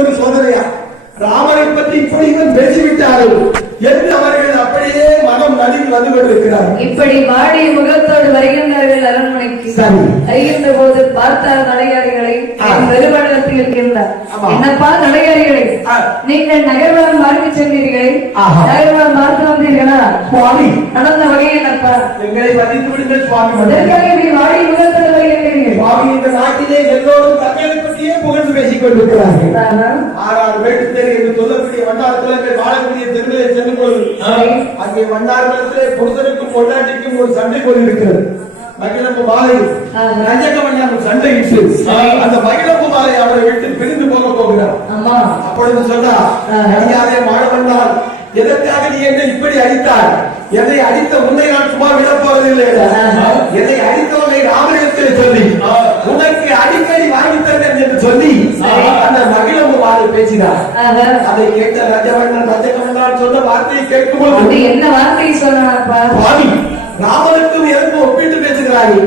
ஒரு சோதனையா? ராமரை பற்றி இப்படி இவன் பேசிவிட்டார்கள் என்று அவர்கள் அப்படியே மனம் நடுங்கி வந்து கொண்டிருக்கிறார்கள் இப்படி வாடிய முகத்தோடு வருகின்றார்கள் அரண்மனைக்கு. வருகின்ற போது பார்த்தார் நடையாளிகளை. வெறுமடத்தில் இருக்கின்றார். என்னப்பா நடையாளிகளை. நீங்கள் நகர்வலம் பார்க்க சென்றீர்கள்? ஆஹா. நகர்வலம் பார்த்து வந்தீர்களா? சுவாமி. நடந்த வகை என்னப்பா? எங்களை மதித்து விடுங்கள் சுவாமி. வாடிய முகத்தோடு வருகின்றீர்கள். சுவாமி இந்த நாட்டிலே எல்லோரும் பேசிக் கொண்டிருக்கிறார்கள் ஆஹா. ஆறாறு வேட்டுத்தேர் என்று சொல்லக்கூடிய வண்டார் குலங்கள் வாழக்கூடிய தெருவிலே சென்று பொழுது அங்கே வண்டார் குலத்திலே புருஷனுக்கும் பொண்டாட்டிக்கும் ஒரு சண்டை போல் இருக்கிறது மகிழம்பு மாலை ஆஹா. ரஜக வண்ணார் சண்டையிட்டு அந்த மகிழம்பு மாலை அவரை விட்டு பிரிந்து போக போகிறார் அப்பொழுது. அடியாரே மாட வந்தால் எதற்காக நீ என்னை இப்படி அடித்தாய் என்னை அடித்த உன்னை நான் சும்மா விடப் போவதில்லை. என்னை அடித்தவனை ராமனிடத்தில் சொல்லி உனக்கு அடிக்கடி வாங்கி தருகிறேன் என்று சொல்லி சரி. அந்த மகிழம்பு ஆஹா. அதை கேட்ட ரஜவண்ணன் சொன்ன வார்த்தையை கேட்கும்போது என்ன வார்த்தை சொன்னாப்பா சுவாமி ராமனுக்கும் எனக்கும் ஒப்பிட்டு பேசுகிறார்கள்.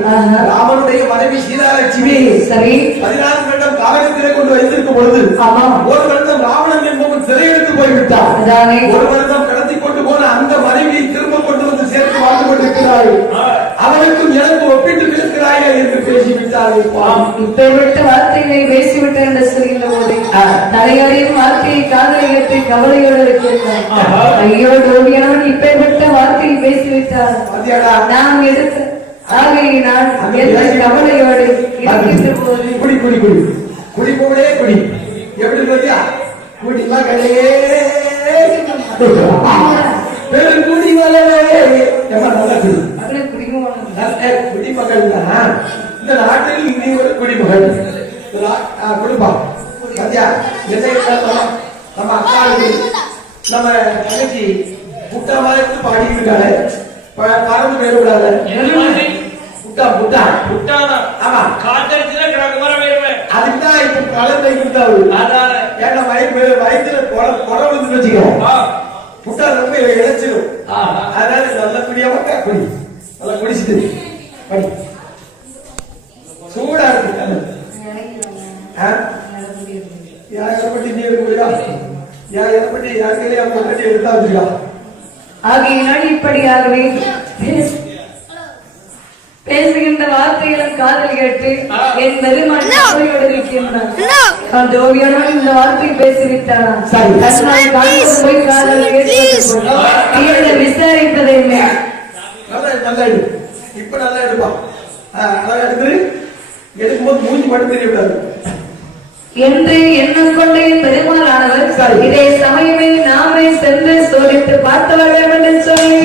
ராமனுடைய மனைவி சீதாலட்சுமி சரி. பதினான்கு வருடம் காவலத்திலே கொண்டு வைத்திருக்கும் பொழுது ஆமா ஒரு வருடம் ராவணன் என்பவன் சிறையெடுத்து போய்விட்டார் ஒரு இப்பேற்பட்ட வார்த்தைகளை பேசிவிட்டேன் என்று சொல்கின்ற போது தலையோடையும் வார்த்தையை காதலை ஏற்றி கவலையோடு இருக்கிறார். ஐயோ ஓவியனவன் இப்பேற்பட்ட வார்த்தையை பேசிவிட்டார்? நாம் எடுத்த ஆகையினால் எந்த கவலையோடு இருக்கின்ற போது குடி குடி குடி குடி. போடே குடி. எப்படி பாத்தியா குடி மகளே பெருங்குடி நல்லா குடி குடிக்கும் நல்ல குடிமகள் இந்த நாட்டில் நீ ஒரு குடிமகள். குடும்பம். சத்யா நம்ம அக்காவுக்கு நம்ம தங்கச்சி புட்டா மாதிரி பாடிக்கிட்டு இருக்காரு பறந்து போயிடக்கூடாது புட்டா புட்டா. விட்டானா? ஆமா. காத்தடிச்சுதான் கிடக்கு வர வேணுமே. அதுக்குதான் இப்ப கலந்து இருந்தாரு அதான. ஏன்னா வயிற்று வயிற்றுல கொடை கொடை வந்து வச்சுக்கோ ஆ. புட்டா ரொம்ப இழைச்சிடும் ஆஹா. அதனால நல்லபடியா மக்கா குடி நல்லா குடிச்சிட்டு படி. சூடா இருக்கு. தண்ணி. ஆ? யார் எதப்பட்டி நீ எடுக்கலையா யார் எதப்பட்டி யார் கையில அவங்க கட்டி எடுத்தா வச்சிருக்கா ஆகையினால் இப்படியாகவே பேச- பேசுகின்ற வார்த்தைகளும் காதல் கேட்டு என் பெருமான் கவலையோடு இருக்கின்றான் இந்த வார்த்தை பேசிவிட்டானா போய் காதல் கேட்டு இல்லை. நல்லா நல்லா எடு இப்ப நல்லா எடுப்பா. ஆ, அழகா எடுத்து. எடுக்கும்போது மூஞ்சி மட்டும் தெரியக்கூடாது என்று எண்ணம் கொண்ட என் பெருமாள் ஆனவர் சரி. இதே சமயமே நாமே சென்று சோதித்து பார்த்து வர வேண்டும் சொல்லி